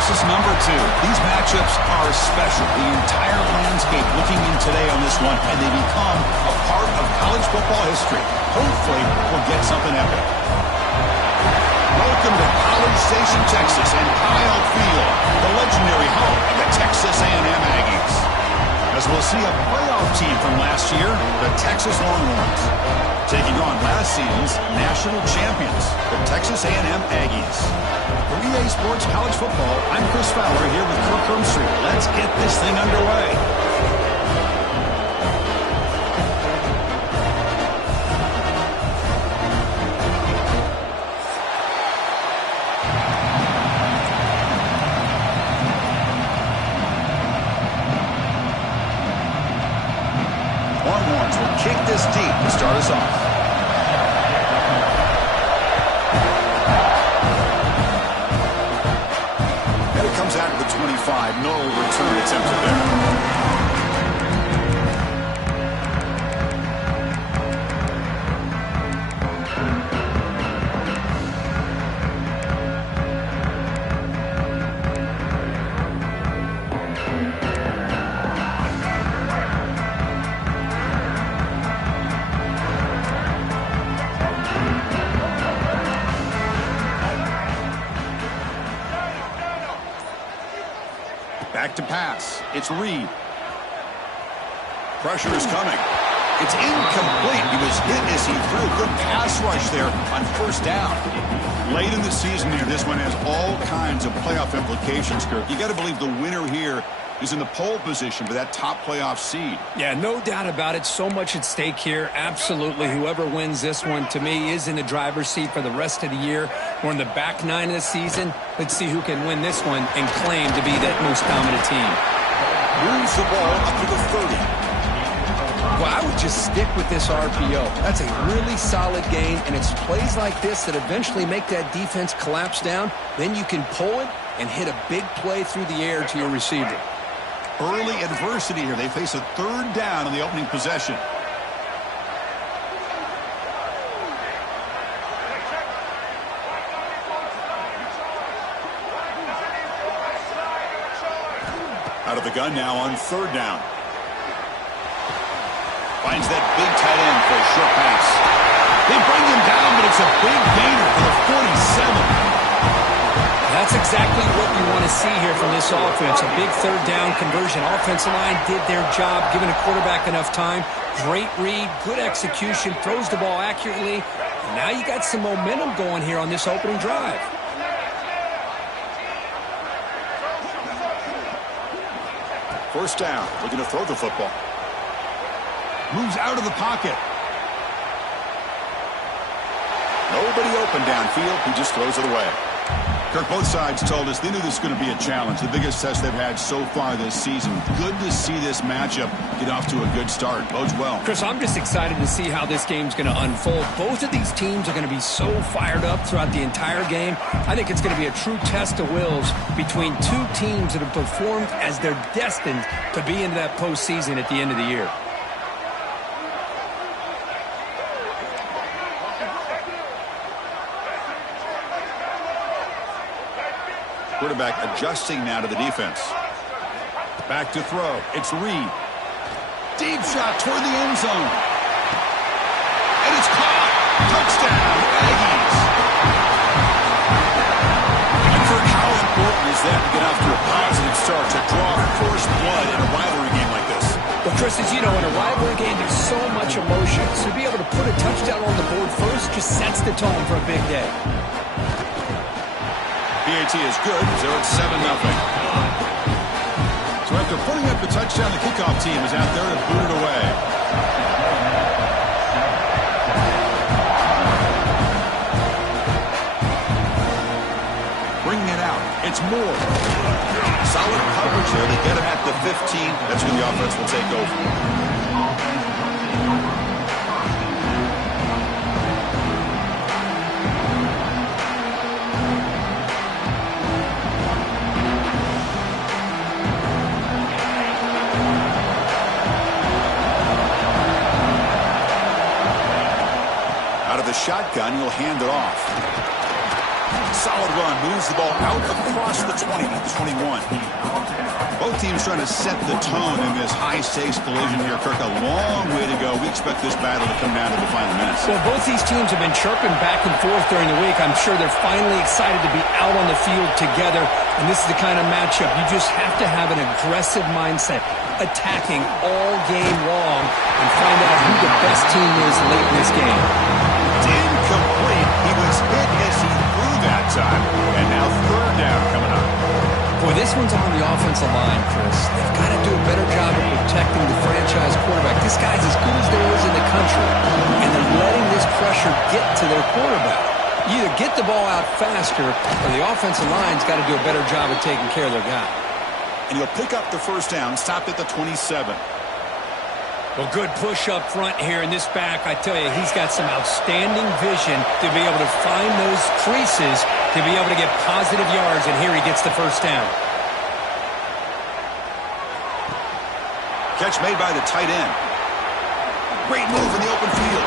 versus number 2. These matchups are special. The entire landscape looking in today on this one, and they become a part of college football history. Hopefully, we'll get something epic. Welcome to College Station, Texas, and Kyle Field, the legendary home of the Texas A&M Aggies. As we'll see a playoff team from last year, the Texas Longhorns, taking on last season's national champions, the Texas A&M Aggies. For EA Sports College Football, I'm Chris Fowler here with Kirk Hermstreet. Let's get this thing underway. Longhorns will kick this deep to start us off. And it comes out of the 25. No return attempted there. Back to pass. It's Reed. Pressure is coming. It's incomplete. He was hit as he threw. Good pass rush there on first down. Late in the season here, this one has all kinds of playoff implications, Kirk. You got to believe the winner here is in the pole position for that top playoff seed. Yeah, no doubt about it. So much at stake here. Absolutely. Whoever wins this one, to me, is in the driver's seat for the rest of the year. We're in the back 9 of the season. Let's see who can win this one and claim to be that most dominant team. Moves the ball up to the 30. Well, I would just stick with this RPO. That's a really solid game, and it's plays like this that eventually make that defense collapse down. Then you can pull it and hit a big play through the air to your receiver. Early adversity here. They face a third down on the opening possession. Out of the gun now on third down. Finds that big tight end for a short pass. They bring him down, but it's a big gainer for the 47. That's exactly what you want to see here from this offense. A big third down conversion. Offensive line did their job, giving a quarterback enough time. Great read, good execution, throws the ball accurately. And now you got some momentum going here on this opening drive. First down, looking to throw the football. Moves out of the pocket. Nobody open downfield. He just throws it away. Kirk, both sides told us they knew this was going to be a challenge. The biggest test they've had so far this season. Good to see this matchup get off to a good start. Bodes well. Chris, I'm just excited to see how this game's going to unfold. Both of these teams are going to be so fired up throughout the entire game. I think it's going to be a true test of wills between two teams that have performed as they're destined to be in that postseason at the end of the year. Quarterback adjusting now to the defense. Back to throw. It's Reed. Deep shot toward the end zone. And it's caught. Touchdown, Aggies. And Kirk, how important is that to get off to a positive start, to draw first blood in a rivalry game like this? Well, Chris, as you know, in a rivalry game, there's so much emotion. So to be able to put a touchdown on the board first just sets the tone for a big day. PAT is good, so it's 7-0. So after putting up the touchdown, the kickoff team is out there to boot it away. Bringing it out, it's Moore. Solid coverage there. They get him at the 15. That's when the offense will take over. The shotgun, he'll hand it off. Solid run. Moves the ball out across the 20 to the 21. Both teams trying to set the tone in this high-stakes collision here. Kirk, a long way to go. We expect this battle to come down to the final minutes. Well, both these teams have been chirping back and forth during the week. I'm sure they're finally excited to be out on the field together. And this is the kind of matchup you just have to have an aggressive mindset, attacking all game long and find out who the best team is late in this game. It's incomplete. He was hit as he threw that time. And now third down coming up. Boy, this one's on the offensive line, Chris. They've got to do a better job of protecting the franchise quarterback. This guy's as good as there is in the country, and they're letting this pressure get to their quarterback. You either get the ball out faster, or the offensive line's got to do a better job of taking care of their guy. And he'll pick up the first down, stopped at the 27. Well, good push up front here in this back. I tell you, he's got some outstanding vision to be able to find those creases, to be able to get positive yards, and here he gets the first down. Catch made by the tight end. Great move in the open field.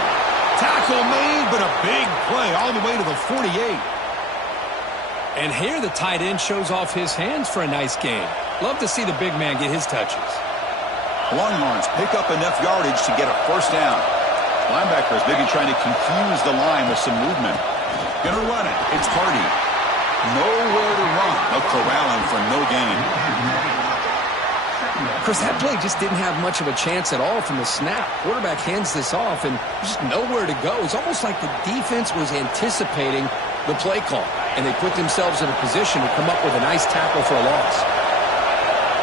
Tackle made, but a big play all the way to the 48. And here the tight end shows off his hands for a nice game. Love to see the big man get his touches. Longhorns pick up enough yardage to get a first down. Linebackers maybe trying to confuse the line with some movement. Gonna run it. It's Hardy. Nowhere to run. They'll corral him for no gain. Chris, that play just didn't have much of a chance at all from the snap. Quarterback hands this off, and just nowhere to go. It's almost like the defense was anticipating the play call, and they put themselves in a position to come up with a nice tackle for a loss.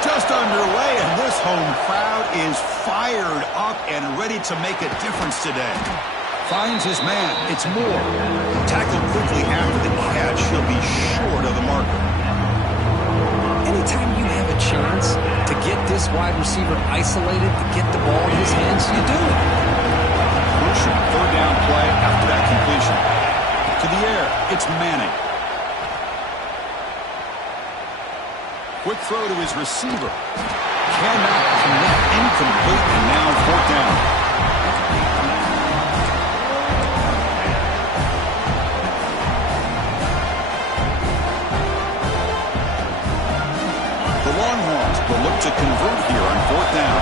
Just underway, and this home crowd is fired up and ready to make a difference today. Finds his man. It's Moore. Tackled quickly after the catch. He'll be short of the marker. Anytime you have a chance to get this wide receiver isolated, to get the ball in his hands, you do it. Crucial third down play after that completion. To the air, it's Manning. Quick throw to his receiver. Cannot connect, incomplete, and now fourth down. The Longhorns will look to convert here on fourth down.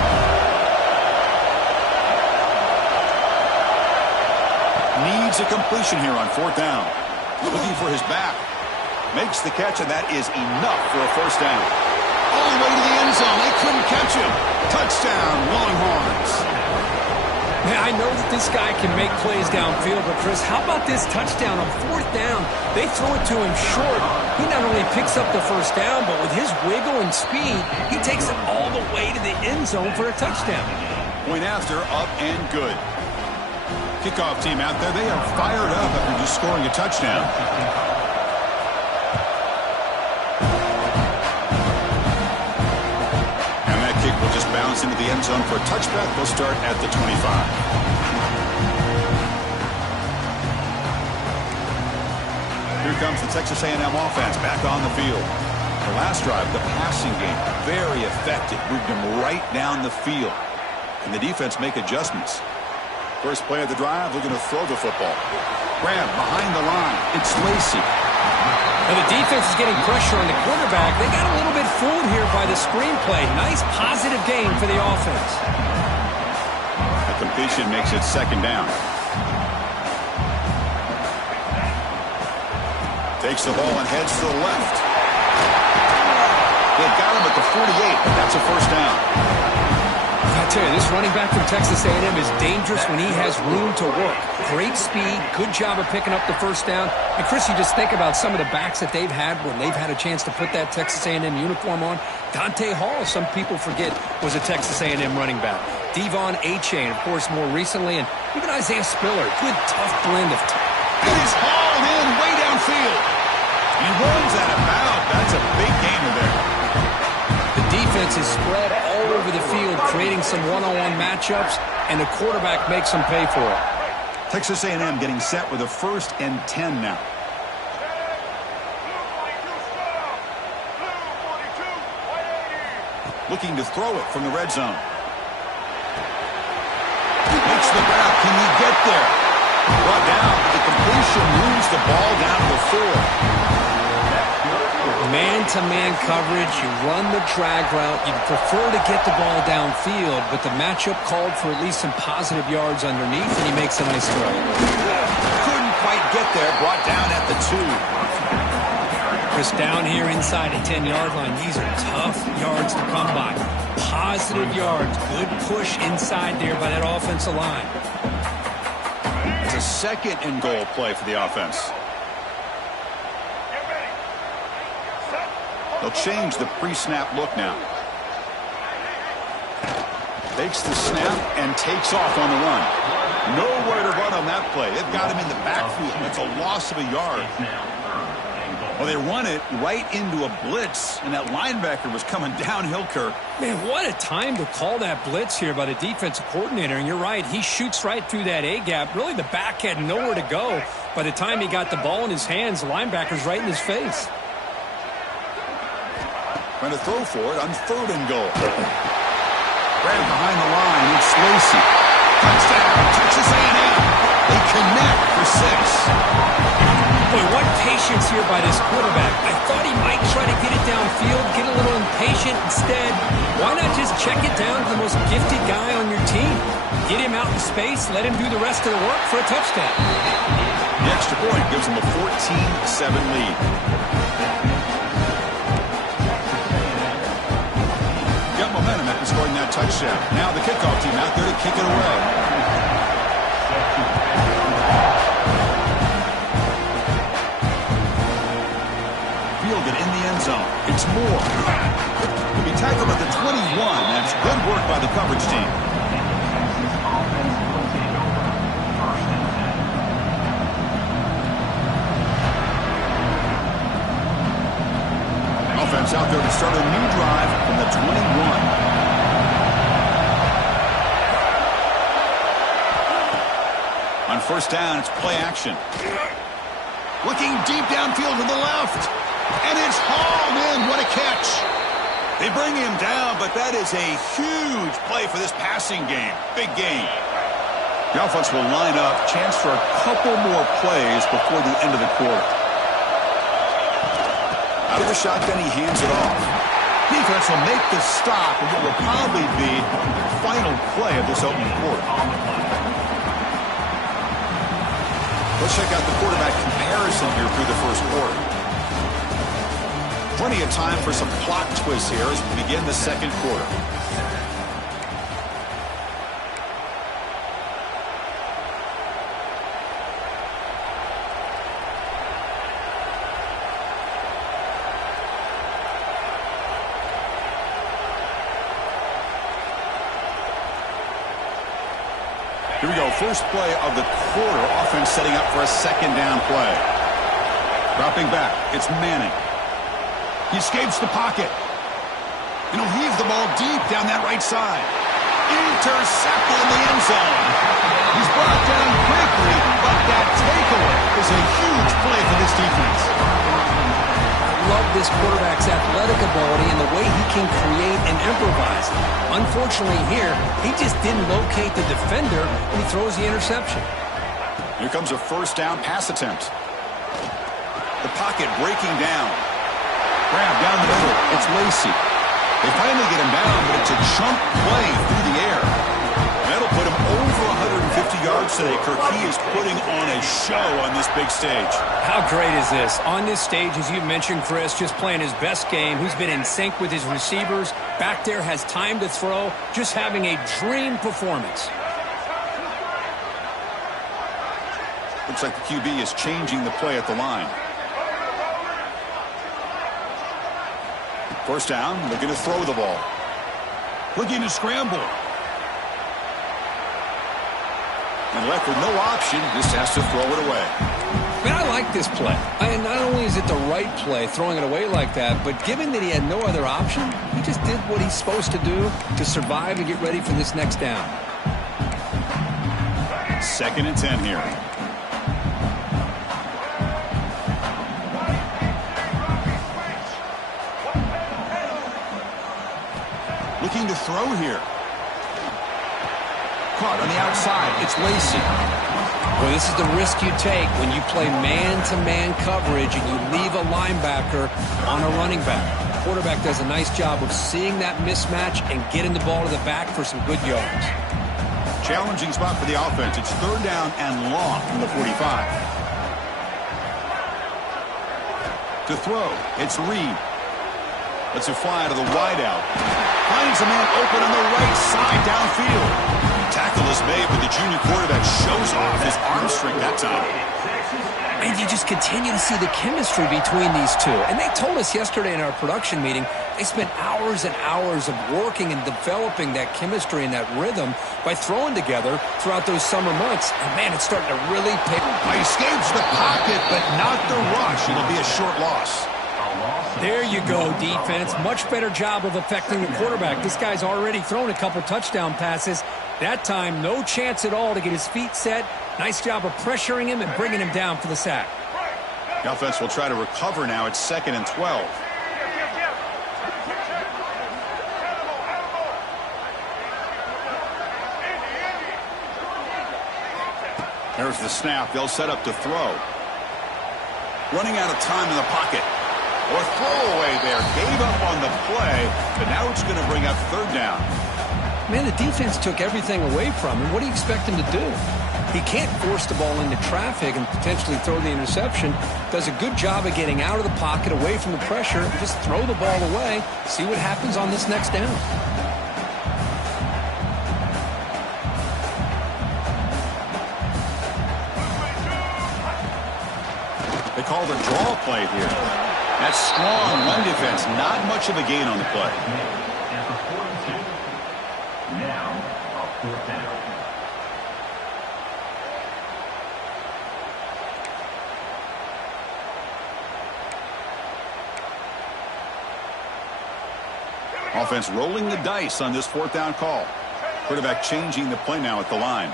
Needs a completion here on fourth down. Looking for his back. Makes the catch, and that is enough for a first down. All the way to the end zone. They couldn't catch him. Touchdown, Longhorns. Man, I know that this guy can make plays downfield, but Chris, how about this touchdown on fourth down? They throw it to him short. He not only picks up the first down, but with his wiggle and speed, he takes it all the way to the end zone for a touchdown. Point after, up and good. Kickoff team out there, they are fired up after just scoring a touchdown. Will just bounce into the end zone for a touchback. We'll start at the 25. Here comes the Texas A&M offense back on the field. The last drive, the passing game, very effective. Moved them right down the field. And the defense make adjustments. First play of the drive, looking to throw the football. Grab behind the line. It's Lacey. And the defense is getting pressure on the quarterback. They got a little bit fooled here by the screenplay. Nice positive game for the offense. The completion makes it second down. Takes the ball and heads to the left. They've got him at the 48, but that's a first down. I tell you, this running back from Texas A&M is dangerous when he has room to work. Great speed, good job of picking up the first down. And Chris, you just think about some of the backs that they've had when they've had a chance to put that Texas A&M uniform on. Dante Hall, some people forget, was a Texas A&M running back. Devon Achane, of course, more recently, and even Isaiah Spiller. Good, tough blend of It is hauled in way downfield. He runs out of bounds. That's a big gainer there. The defense is spread all over the field, creating some one-on-one matchups, and the quarterback makes them pay for it. Texas A&M getting set with a 1st and 10 now. Looking to throw it from the red zone. Makes the grab. Can he get there? Brought down. The completion moves the ball down to the 4. Man-to-man coverage, you run the drag route. You'd prefer to get the ball downfield, but the matchup called for at least some positive yards underneath, and he makes a nice throw. Couldn't quite get there, brought down at the 2. Chris, down here inside the 10-yard line, these are tough yards to come by. Positive yards, good push inside there by that offensive line. It's a second and goal play for the offense. They'll change the pre-snap look now. Takes the snap and takes off on the run. Nowhere to run on that play. They've got him in the backfield. It's a loss of a yard. Well, they run it right into a blitz, and that linebacker was coming downhill, Kirk. Man, what a time to call that blitz here by the defensive coordinator. And you're right, he shoots right through that A-gap. Really, the back had nowhere to go. By the time he got the ball in his hands, the linebacker's right in his face. Trying to throw for it on 3rd and goal. Right behind the line, it's Lacey. Touchdown, Texas A&M. They connect for 6. Boy, what patience here by this quarterback. I thought he might try to get it downfield, get a little impatient. Instead, why not just check it down to the most gifted guy on your team? Get him out in space, let him do the rest of the work for a touchdown. The extra point gives them a 14-7 lead. Got momentum after scoring that touchdown. Now the kickoff team out there to kick it away. Fielded in the end zone. It's Moore. He'll be tackled at the 21. That's good work by the coverage team. Offense out there to start a new drive from the 21. On 1st down, it's play action. Looking deep downfield to the left. And it's hauled in. What a catch. They bring him down, but that is a huge play for this passing game. Big game. The offense will line up. Chance for a couple more plays before the end of the quarter. Out of the shotgun, he hands it off. Defense will make the stop in what will probably be the final play of this opening quarter. Let's check out the quarterback comparison here through the first quarter. Plenty of time for some plot twists here as we begin the second quarter. Here we go, first play of the quarter. Offense setting up for a 2nd down play. Dropping back, it's Manning. He escapes the pocket. And he'll heave the ball deep down that right side. Intercepted in the end zone. He's brought down quickly, but that takeaway is a huge play for this defense. Love this quarterback's athletic ability and the way he can create and improvise. Unfortunately here, he just didn't locate the defender and he throws the interception. Here comes a 1st down pass attempt. The pocket breaking down. Grab down the middle. It's Lacey. They finally get him down, but it's a chunk play through the air. That'll put him over 150 yards today. Kirk, he is putting on a show on this big stage. How great is this? On this stage, as you mentioned, Chris, just playing his best game. He's been in sync with his receivers. Back there, has time to throw. Just having a dream performance. Looks like the QB is changing the play at the line. 1st down, looking to throw the ball. Looking to scramble. And left with no option, just has to throw it away. Man, I like this play. And not only is it the right play, throwing it away like that, but given that he had no other option, he just did what he's supposed to do to survive and get ready for this next down. 2nd and 10 here. Looking to throw here. Caught on the outside. It's Lacey. Well, this is the risk you take when you play man-to-man coverage and you leave a linebacker on a running back. The quarterback does a nice job of seeing that mismatch and getting the ball to the back for some good yards. Challenging spot for the offense. It's third down and long from the 45. To throw, it's Reed. Lets it fly to the wideout. Finds a man open on the right side downfield. Tackle is made, but the junior quarterback shows off his arm strength that time. And you just continue to see the chemistry between these two. And they told us yesterday in our production meeting, they spent hours and hours of working and developing that chemistry and that rhythm by throwing together throughout those summer months. And, man, it's starting to really pay. He escapes the pocket, but not the rush. It'll be a short loss. There you go, defense. Much better job of affecting the quarterback. This guy's already thrown a couple touchdown passes. That time, no chance at all to get his feet set. Nice job of pressuring him and bringing him down for the sack. The offense will try to recover now. It's 2nd and 12. There's the snap. They'll set up to throw. Running out of time in the pocket. Or throwaway there. Gave up on the play, but now it's going to bring up third down. Man, the defense took everything away from him. What do you expect him to do? He can't force the ball into traffic and potentially throw the interception. Does a good job of getting out of the pocket, away from the pressure. Just throw the ball away. See what happens on this next down. They call the draw play here. That's strong run defense. Not much of a gain on the play. Now, fourth down. Offense rolling the dice on this fourth down call. Quarterback changing the play now at the line.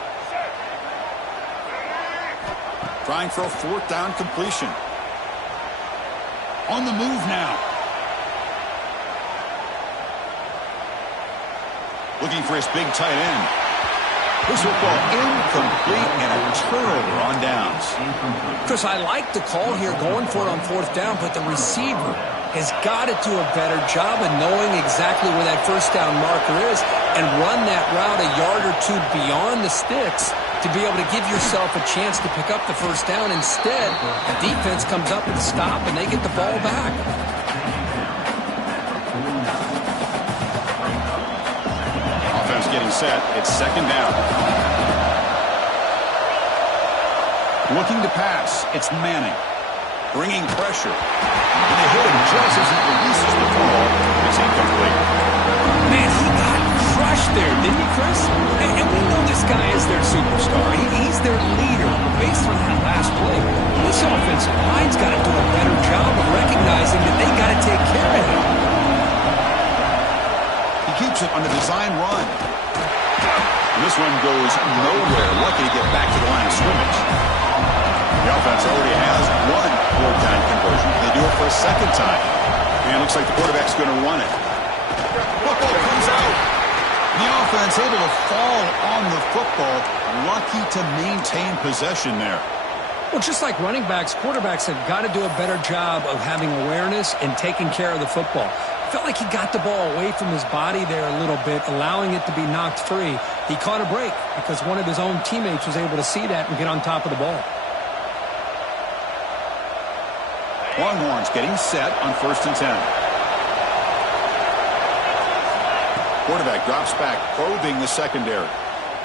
Trying for a fourth down completion. On the move now. Looking for his big tight end. This football incomplete and a turnover on downs. Chris, I like the call here going for it on fourth down, but the receiver has got to do a better job of knowing exactly where that first down marker is and run that route a yard or two beyond the sticks to be able to give yourself a chance to pick up the first down. Instead, the defense comes up and stop, and they get the ball back. Offense getting set. It's second down. Looking to pass. It's Manning. Bringing pressure. And they hit him just as he releases the ball. It's incomplete. Man, he got crushed there, didn't he, Chris? And we know this guy is their superstar. He's their leader. Based on that last play, this offensive line's got to do a better job of recognizing that they got to take care of him. He keeps it on the design run. And this one goes nowhere. Lucky to get back to the line of scrimmage. The offense already has one fourth-down conversion. They do it for a second time. And it looks like the quarterback's going to run it. Football comes out. The offense able to fall on the football. Lucky to maintain possession there. Well, just like running backs, quarterbacks have got to do a better job of having awareness and taking care of the football. Felt like he got the ball away from his body there a little bit, allowing it to be knocked free. He caught a break because one of his own teammates was able to see that and get on top of the ball. Longhorns getting set on 1st and 10. Quarterback drops back, probing the secondary.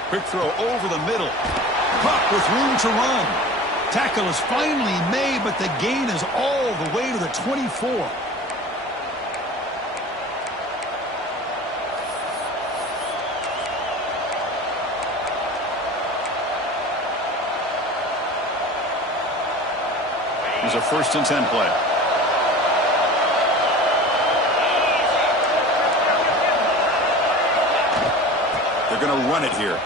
Quick throw over the middle. Puck with room to run. Tackle is finally made, but the gain is all the way to the 24. It's a 1st and 10 play. They're going to run it here.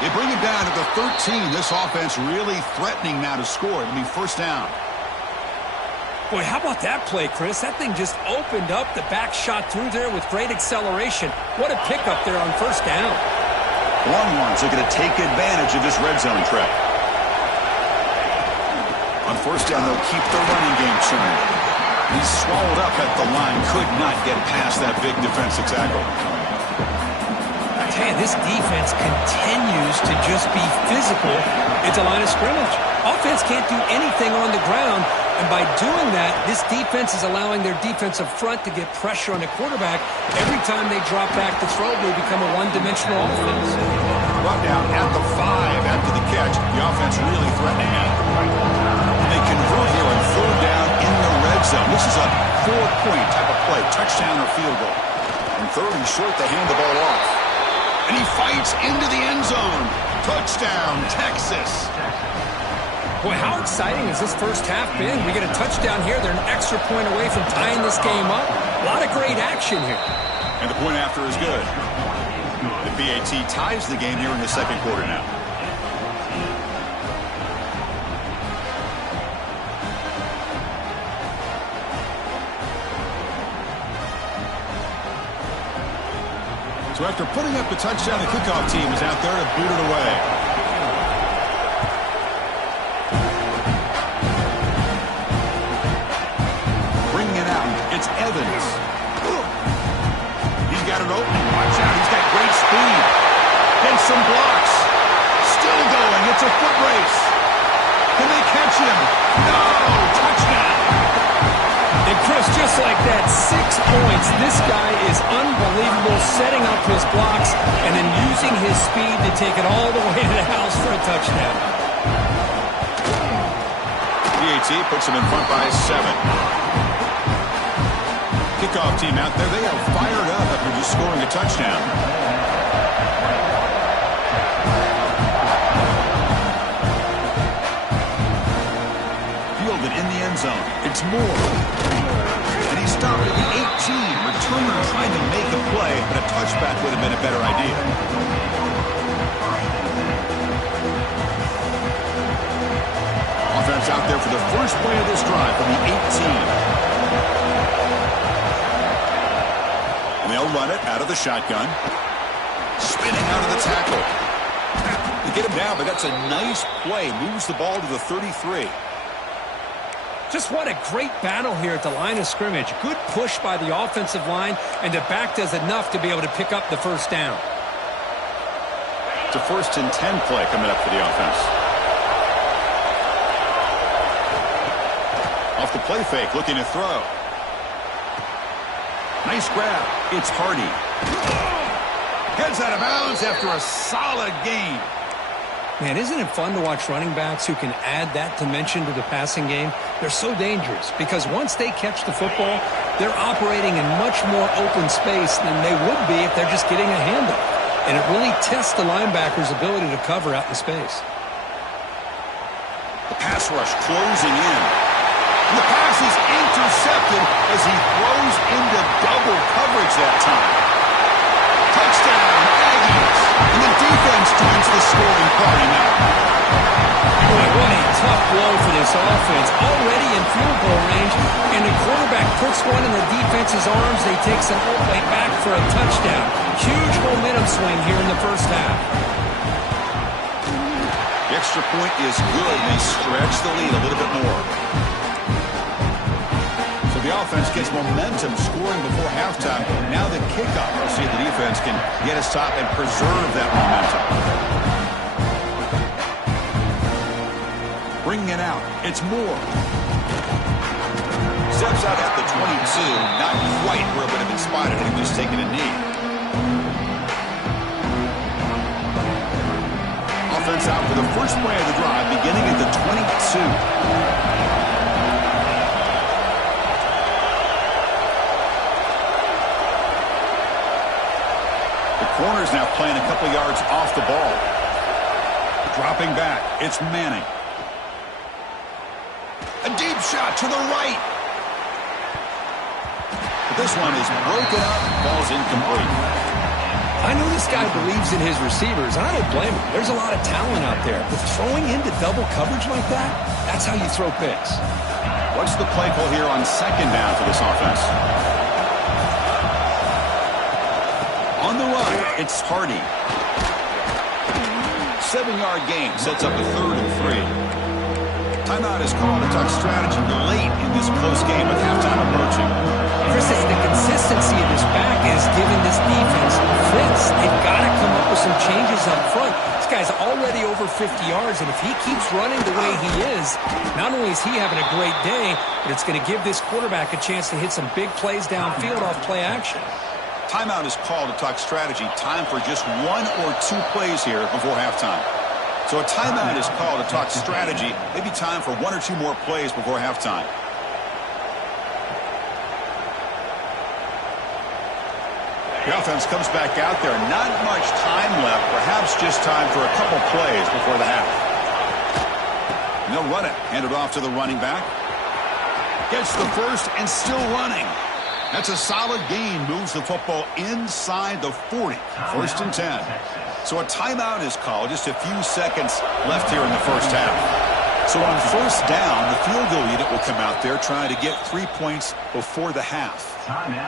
They bring it down to the 13. This offense really threatening now to score. It'll be 1st down. Boy, how about that play, Chris? That thing just opened up. The back shot through there with great acceleration. What a pickup there on 1st down. Longhorns are going to take advantage of this red zone trap. On first down, they'll keep the running game churning. He's swallowed up at the line. Could not get past that big defensive tackle. I tell you, this defense continues to just be physical at the line of scrimmage. Offense can't do anything on the ground, and by doing that, this defense is allowing their defensive front to get pressure on the quarterback. Every time they drop back to throw, they become a one-dimensional offense. Brought down at the 5 after the catch. The offense really threatening it. They convert here on third down in the red zone. This is a 4-point type of play, touchdown or field goal. And third and short, they hand the ball off. And he fights into the end zone. Touchdown, Texas. Boy, how exciting has this first half been? We get a touchdown here. They're an extra point away from tying this game up. A lot of great action here. And the point after is good. The BAT ties the game here in the second quarter now. So after putting up the touchdown, the kickoff team is out there to boot it away. Bringing it out, it's Evans. He's got it open. Watch out, he's got great speed. Then some blocks. Still going, it's a foot race. Can they catch him? No! Touchdown! And Chris, just like that, 6 points. This guy is unbelievable, setting up his blocks and then using his speed to take it all the way to the house for a touchdown. BAT puts him in front by 7. Kickoff team out there, they are fired up after just scoring a touchdown. Fielded in the end zone. It's Moore. And he stopped at the 18. Returner trying to make a play, but a touchback would have been a better idea. Offense out there for the first play of this drive from the 18. And they'll run it out of the shotgun. Spinning out of the tackle. They get him down, but that's a nice play. Moves the ball to the 33. Just what a great battle here at the line of scrimmage. Good push by the offensive line, and the back does enough to be able to pick up the first down. It's a 1st and 10 play coming up for the offense. Off the play fake, looking to throw. Nice grab. It's Hardy. Heads out of bounds after a solid game. Man, isn't it fun to watch running backs who can add that dimension to the passing game? They're so dangerous because once they catch the football, they're operating in much more open space than they would be if they're just getting a handoff. And it really tests the linebacker's ability to cover out in space. The pass rush closing in. And the pass is intercepted as he throws into double coverage that time. Touchdown, Aggies. And the defense joins the scoring party now. Boy, what a tough blow for this offense. Already in field goal range, and the quarterback puts one in the defense's arms. They take some all the way back for a touchdown. Huge momentum swing here in the first half. The extra point is good, and they stretch the lead a little bit more. So the offense gets momentum scoring before halftime. Now the kickoff. We'll see if the defense can get a stop and preserve that momentum. Bringing it out. It's Moore. Steps out at the 22. Not quite where it would have been spotted if he was taking a knee. Offense out for the first play of the drive, beginning at the 22. The corner's now playing a couple yards off the ball. Dropping back, it's Manning. A deep shot to the right. But this one is broken up, ball's incomplete. I know this guy believes in his receivers, and I don't blame him. There's a lot of talent out there. But throwing into double coverage like that, that's how you throw picks. What's the play call here on second down for this offense? On the run, it's Hardy. 7-yard gain sets up a 3rd and 3. Timeout is called to talk strategy late in this close game with halftime approaching. Chris, it's the consistency of this back is giving this defense fits. They've got to come up with some changes up front. This guy's already over 50 yards, and if he keeps running the way he is, not only is he having a great day, but it's going to give this quarterback a chance to hit some big plays downfield off play action. Timeout is called to talk strategy. Time for just 1 or 2 plays here before halftime. So a timeout is called to talk strategy. Maybe time for 1 or 2 more plays before halftime. The offense comes back out there. Not much time left. Perhaps just time for a couple plays before the half. And they'll run it. Hand it off to the running back. Gets the first and still running. That's a solid gain. Moves the football inside the 40. 1st and 10. So a timeout is called. Just a few seconds left here in the first half. So on 1st down, the field goal unit will come out there trying to get 3 points before the half.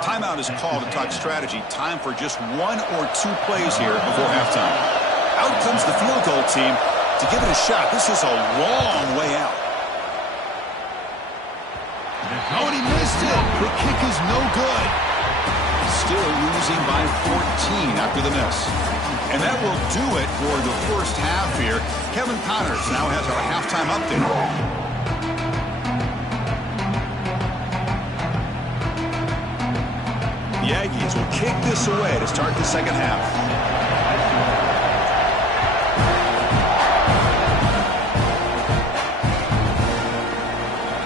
Timeout is called to talk strategy. Time for just 1 or 2 plays here before halftime. Out comes the field goal team to give it a shot. This is a long way out. Oh, and he missed it. The kick is no good. Still losing by 14 after the miss. And that will do it for the first half here. Kevin Connors now has our halftime update. The Aggies will kick this away to start the second half.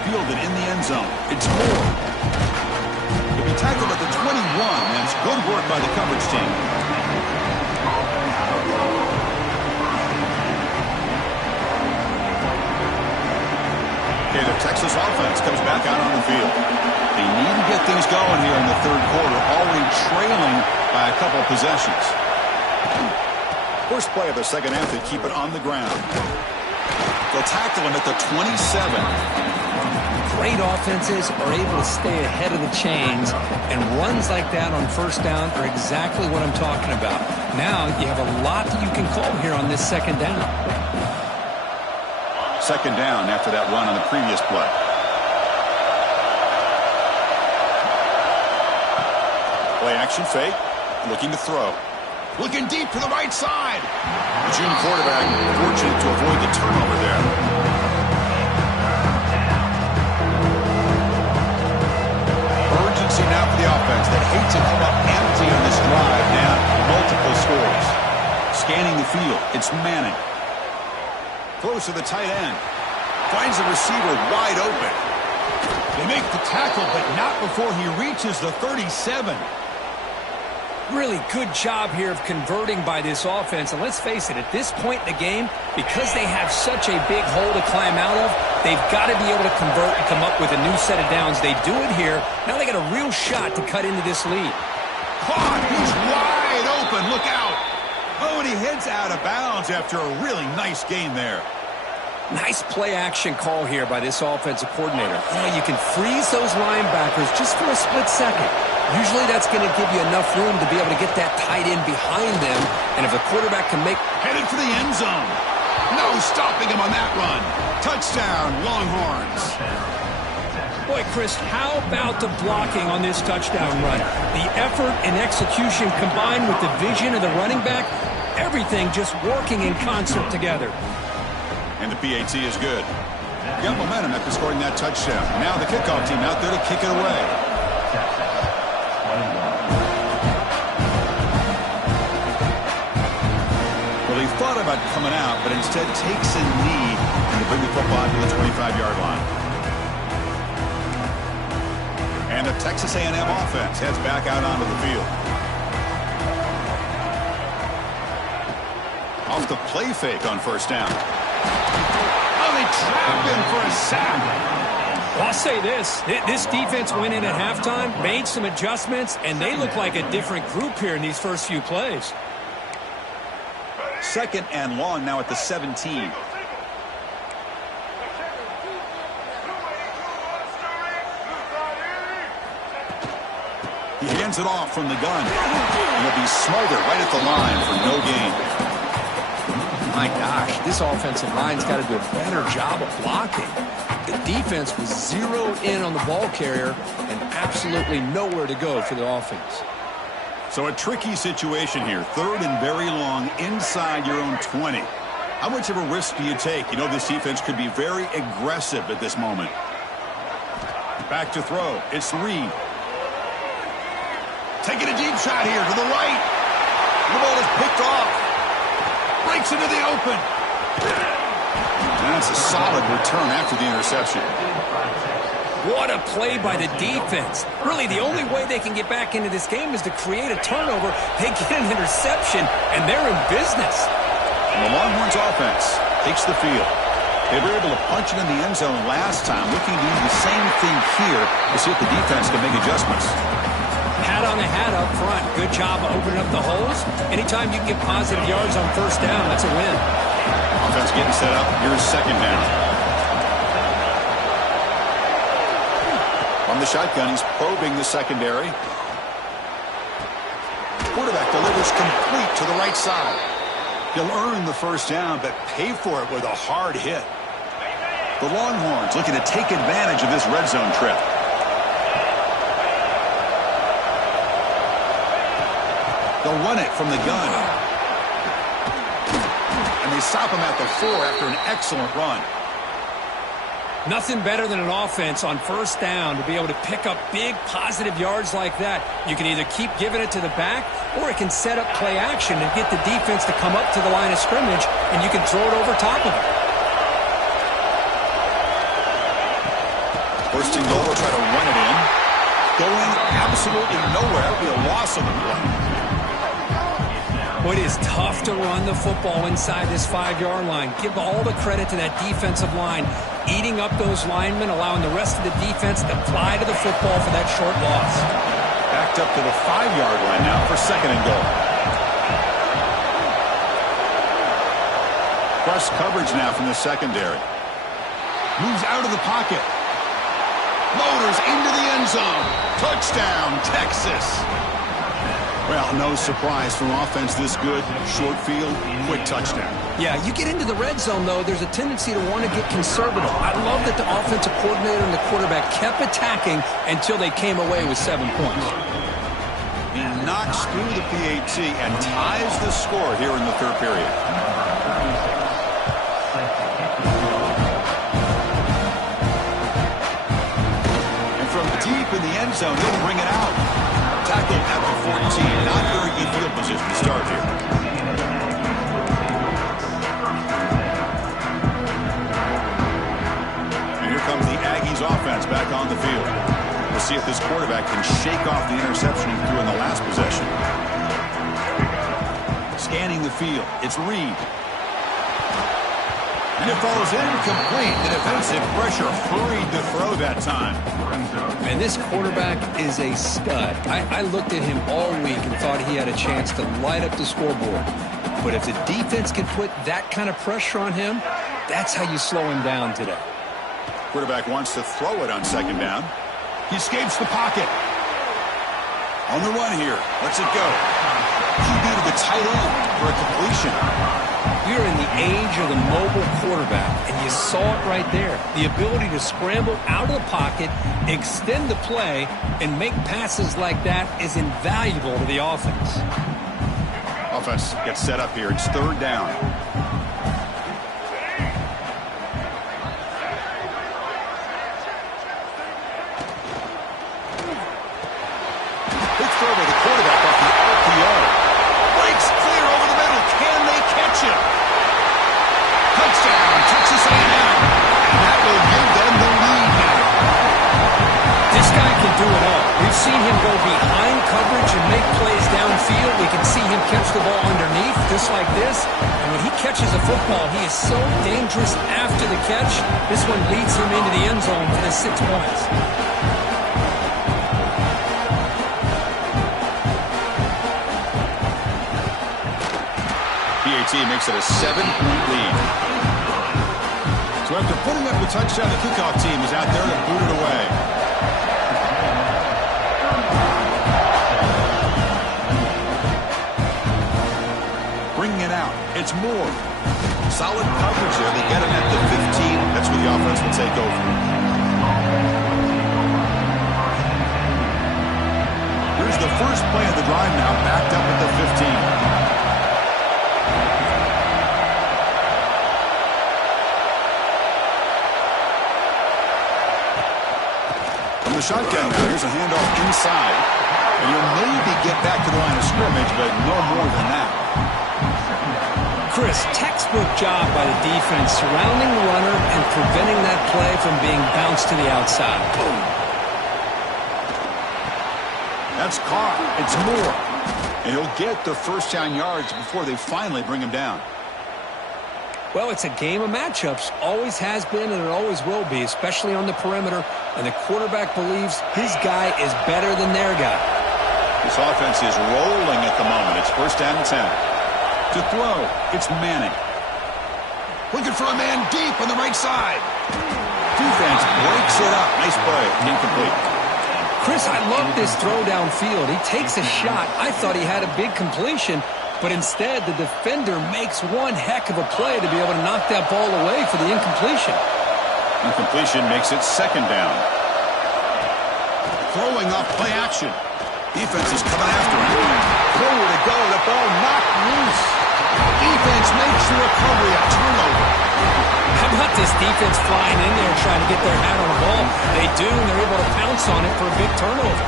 Fielded in the end zone. It's Moore. He'll be tackled at the 21. That's good work by the coverage team. Okay, the Texas offense comes back out on the field. They need to get things going here in the 3rd quarter, already trailing by a couple of possessions. First play of the second half, they keep it on the ground. They'll tackle him at the 27. Great offenses are able to stay ahead of the chains, and runs like that on 1st down are exactly what I'm talking about. Now you have a lot that you can call here on this 2nd down. 2nd down after that run on the previous play. Play action fake. Looking to throw. Looking deep to the right side. The June quarterback fortunate to avoid the turnover there. Urgency now for the offense. They hate to come up empty on this drive. Now multiple scores. Scanning the field. It's Manning. Throws to the tight end. Finds the receiver wide open. They make the tackle, but not before he reaches the 37. Really good job here of converting by this offense. And let's face it, at this point in the game, because they have such a big hole to climb out of, they've got to be able to convert and come up with a new set of downs. They do it here. Now they got a real shot to cut into this lead. Caught. He's wide open. Look out. Oh, and he heads out of bounds after a really nice gain there. Nice play action call here by this offensive coordinator. You can freeze those linebackers just for a split second. Usually that's going to give you enough room to be able to get that tight end behind them. And if the quarterback can make... Headed for the end zone. No stopping him on that run. Touchdown, Longhorns. Boy, Chris, how about the blocking on this touchdown run? The effort and execution combined with the vision of the running back, everything just working in concert together. And the PAT is good. Got momentum after scoring that touchdown. Now the kickoff team out there to kick it away. Well, he thought about coming out, but instead takes a knee to bring the football to the 25-yard line. And the Texas A&M offense heads back out onto the field. Off the play fake on 1st down. Oh, they trap him for a sack. Well, I'll say this defense went in at halftime, made some adjustments, and they look like a different group here in these first few plays. 2nd and long now at the 17. He hands it off from the gun. And he'll be smothered right at the line for no gain. My gosh, this offensive line's got to do a better job of blocking. The defense was zeroed in on the ball carrier and absolutely nowhere to go for the offense. So a tricky situation here. 3rd and very long inside your own 20. How much of a risk do you take? You know this defense could be very aggressive at this moment. Back to throw. It's Reed. Taking a deep shot here to the right. The ball is picked off. Breaks into the open. That's a solid return after the interception. What a play by the defense. Really, the only way they can get back into this game is to create a turnover. They get an interception, and they're in business. And the Longhorns offense takes the field. They were able to punch it in the end zone last time, looking to do the same thing here to see if the defense can make adjustments. Hat on the hat up front. Good job of opening up the holes. Anytime you can get positive yards on 1st down, that's a win. Offense getting set up. Here's 2nd down. On the shotgun, he's probing the secondary. Quarterback delivers complete to the right side. He'll earn the 1st down, but pay for it with a hard hit. The Longhorns looking to take advantage of this red zone trip. They'll run it from the gun. And they stop him at the 4 after an excellent run. Nothing better than an offense on 1st down to be able to pick up big positive yards like that. You can either keep giving it to the back, or it can set up play action and get the defense to come up to the line of scrimmage, and you can throw it over top of it. 1st and goal, will try to run it in. Going absolutely nowhere. It'll be a loss on the play. It is tough to run the football inside this 5-yard line. Give all the credit to that defensive line, eating up those linemen, allowing the rest of the defense to fly to the football for that short loss. Backed up to the 5-yard line now for 2nd and goal. Press coverage now from the secondary. Moves out of the pocket. Motors into the end zone. Touchdown, Texas. Well, no surprise from offense this good. Short field, quick touchdown. Yeah, you get into the red zone, though, there's a tendency to want to get conservative. I love that the offensive coordinator and the quarterback kept attacking until they came away with 7 points. He knocks through the PAT and ties the score here in the 3rd period. And from deep in the end zone, he'll bring it out. Tackled at the 14. Not very good field position to start here. And here comes the Aggies offense back on the field. We'll see if this quarterback can shake off the interception he threw in the last possession. Scanning the field. It's Reed. And it falls incomplete. The defensive pressure hurried to throw that time. And this quarterback is a stud. I looked at him all week and thought he had a chance to light up the scoreboard. But if the defense can put that kind of pressure on him, that's how you slow him down today. Quarterback wants to throw it on 2nd down. He escapes the pocket. On the run here. Lets it go. QB to the tight end for a completion. You're in the age of the mobile quarterback, and you saw it right there. The ability to scramble out of the pocket, extend the play, and make passes like that is invaluable to the offense. Offense gets set up here. It's 3rd down. Big throw by the quarterback off the RPO. Breaks clear over the middle. Can they catch him? Touchdown, Texas A&M. And that will give them the lead now. This guy can do it all. We've seen him go behind coverage and make plays downfield. We can see him catch the ball underneath, just like this. And when he catches a football, he is so dangerous after the catch. This one leads him into the end zone for the 6 points. PAT makes it a 7-point lead. So after putting up the touchdown, the kickoff team is out there to boot it away. Bringing it out. It's Moore. Solid coverage there. They get him at the 15. That's where the offense will take over. Here's the first play of the drive now, backed up at the 15. From the shotgun now, here's a handoff inside. And you'll maybe get back to the line of scrimmage, but no more than that. Chris, textbook job by the defense surrounding the runner and preventing that play from being bounced to the outside. Boom. That's Carr. It's Moore. And he'll get the first down yards before they finally bring him down. Well, it's a game of matchups. Always has been and it always will be, especially on the perimeter. And the quarterback believes his guy is better than their guy. This offense is rolling at the moment. It's first down and 10. To throw, it's Manning. Looking for a man deep on the right side. Defense breaks it up. Nice play. Incomplete. Chris, I love this throw downfield. He takes a shot. I thought he had a big completion, but instead the defender makes one heck of a play to be able to knock that ball away for the incompletion. Incompletion makes it second down. Throwing off play action. Defense is coming after him. Nowhere to go. The ball knocked loose. Defense makes the recovery. A turnover. How about this defense flying in there trying to get their hat on the ball? They do, and they're able to pounce on it for a big turnover.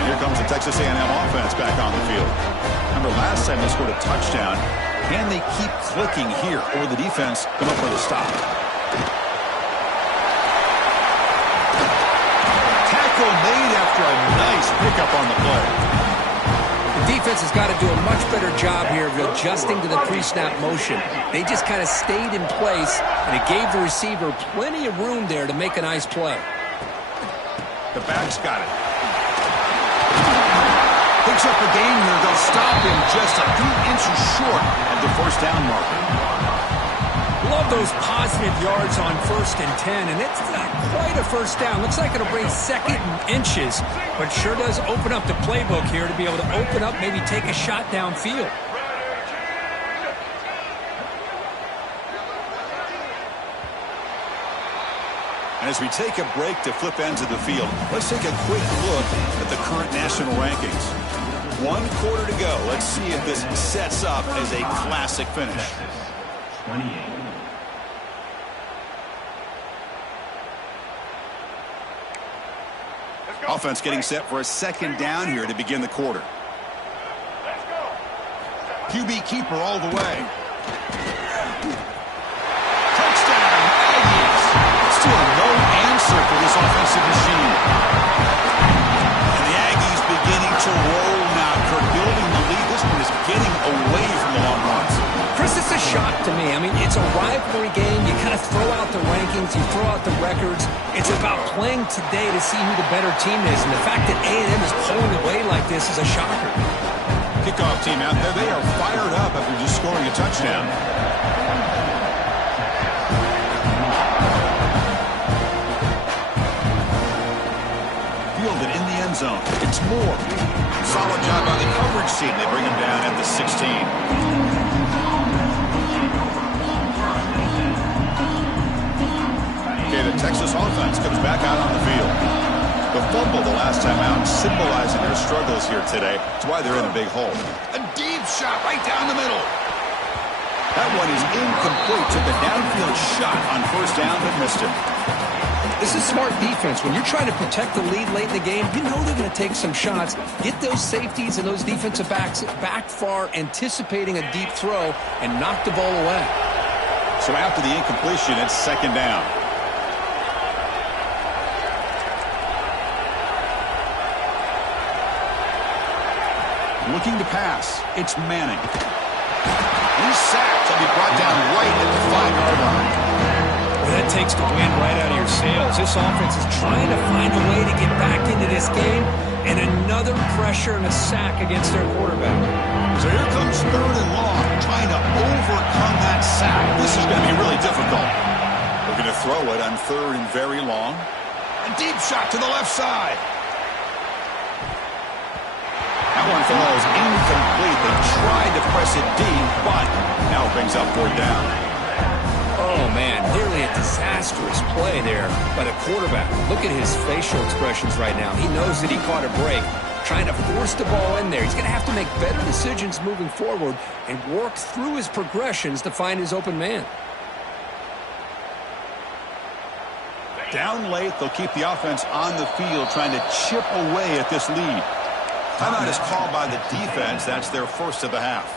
And here comes the Texas A&M offense back on the field. Remember last time they scored a touchdown. Can they keep clicking here, or will the defense come up with a stop? Tackle made after a nice pickup on the play. The defense has got to do a much better job here of adjusting to the pre-snap motion. They just kind of stayed in place, and it gave the receiver plenty of room there to make a nice play. The back's got it. Picks up the gain here. They'll stop him just a few inches short of the first down marker. Love those positive yards on 1st and 10, and it's not quite a first down. Looks like it'll bring second and inches, but sure does open up the playbook here to be able to open up, maybe take a shot downfield. And as we take a break to flip ends of the field, let's take a quick look at the current national rankings. 1 quarter to go. Let's see if this sets up as a classic finish. 28. Offense getting set for a second down here to begin the quarter. QB keeper all the way. Touchdown, Aggies. Still no answer for this offensive machine. And the Aggies beginning to roll now. Kirk building the lead. This one is getting away from the long runs. Chris, it's a shock to me. I mean, it's a rivalry game. You kind of throw out the rankings. You throw out the records. It's about playing today to see who the better team is. And the fact that A&M is pulling away like this is a shocker. Kickoff team out there. They are fired up after just scoring a touchdown. Fielded in the end zone. It's Moore. Solid job by the coverage team. They bring him down at the 16. Okay, the Texas offense comes back out on the field. The fumble the last time out, symbolizing their struggles here today. That's why they're in a big hole. A deep shot right down the middle. That one is incomplete. Took a downfield shot on first down, but missed it. This is smart defense. When you're trying to protect the lead late in the game, you know they're going to take some shots. Get those safeties and those defensive backs back far, anticipating a deep throw, and knock the ball away. So after the incompletion, it's second down. Looking to pass. It's Manning. He's sacked. He'll be brought down right at the 5-yard line. Well, that takes the wind right out of your sails. This offense is trying to find a way to get back into this game, and another pressure and a sack against their quarterback. So here comes 3rd and long, trying to overcome that sack. This is going to be really difficult. We're going to throw it on 3rd and very long. A deep shot to the left side. That one falls incomplete. They tried to press it deep, but now it brings up fourth down. Oh, man, nearly a disastrous play there by the quarterback. Look at his facial expressions right now. He knows that he caught a break, trying to force the ball in there. He's going to have to make better decisions moving forward and work through his progressions to find his open man. Down late, they'll keep the offense on the field, trying to chip away at this lead. Timeout is called by the defense. That's their first of the half.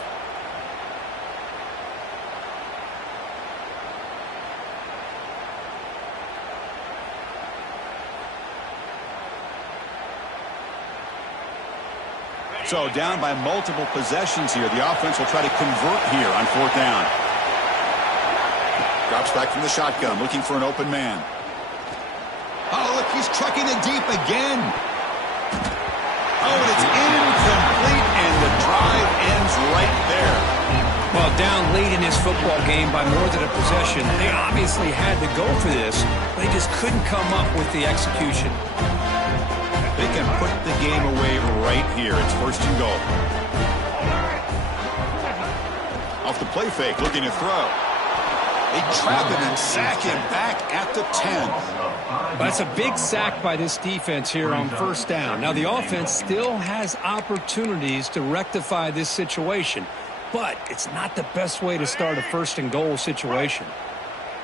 So down by multiple possessions here. The offense will try to convert here on fourth down. Drops back from the shotgun, looking for an open man. Oh, look, he's trucking it deep again. Oh, and it's incomplete, and the drive ends right there. Well, down late in this football game by more than a possession, they obviously had to go for this. They just couldn't come up with the execution. They can put the game away right here. It's first and goal. Off the play fake, looking to throw. They trap him and sack him back at the 10. That's a big sack by this defense here on first down. Now, the offense still has opportunities to rectify this situation, but it's not the best way to start a first and goal situation.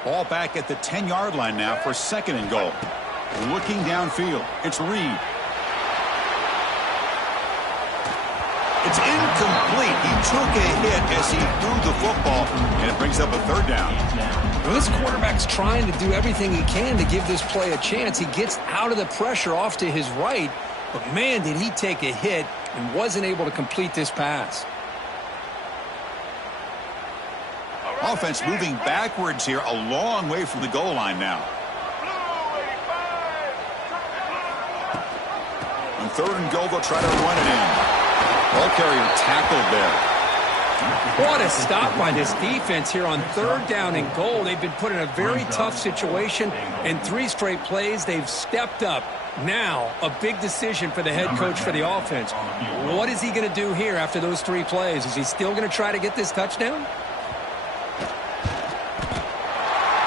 Ball back at the 10-yard line now for second and goal. Looking downfield, it's Reed. It's incomplete. He took a hit as he threw the football, and it brings up a third down. Well, this quarterback's trying to do everything he can to give this play a chance. He gets out of the pressure off to his right, but man, did he take a hit and wasn't able to complete this pass. Offense moving backwards here, a long way from the goal line now. On third and goal, they'll try to run it in. Ball carrier tackled there. What a stop by this defense here on third down and goal. They've been put in a very tough situation. In 3 straight plays, they've stepped up. Now, a big decision for the head coach for the offense. What is he going to do here after those 3 plays? Is he still going to try to get this touchdown?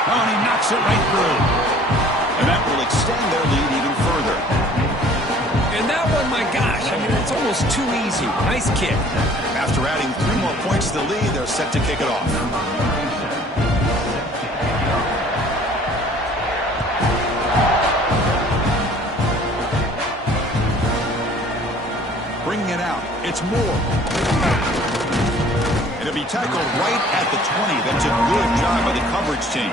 Oh, and he knocks it right through. And that will extend their lead even further. And that one, my gosh, I mean, it's almost too easy. Nice kick. After adding 3 more points to the lead, they're set to kick it off. Bringing it out. It's Moore. It'll be tackled right at the 20. That's a good job by the coverage team.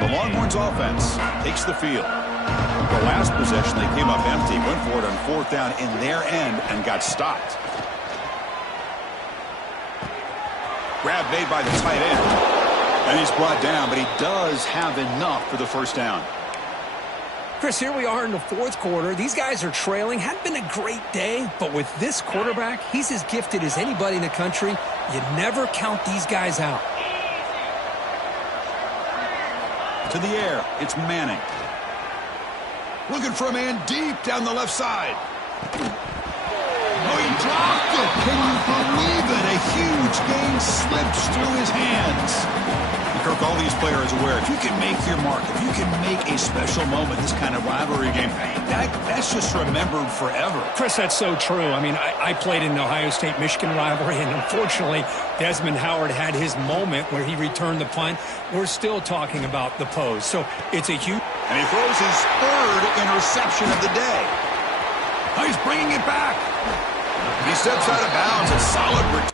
The Longhorns offense takes the field. The last possession, they came up empty, went for it on fourth down in their end and got stopped. Grab made by the tight end. And he's brought down, but he does have enough for the first down. Chris, here we are in the fourth quarter. These guys are trailing. Hadn't been a great day, but with this quarterback, he's as gifted as anybody in the country. You never count these guys out. To the air, it's Manning. Looking for a man deep down the left side. Oh, he dropped it. Can you believe it? A huge gain slips through his hands. Kirk, all these players are aware, if you can make your mark, if you can make a special moment, this kind of rivalry game, that's just remembered forever. Chris, that's so true. I mean, I played in the Ohio State-Michigan rivalry, and unfortunately, Desmond Howard had his moment where he returned the punt. We're still talking about the pose. So it's a huge... And he throws his 3rd interception of the day. Oh, he's bringing it back. He steps out of bounds. A solid return.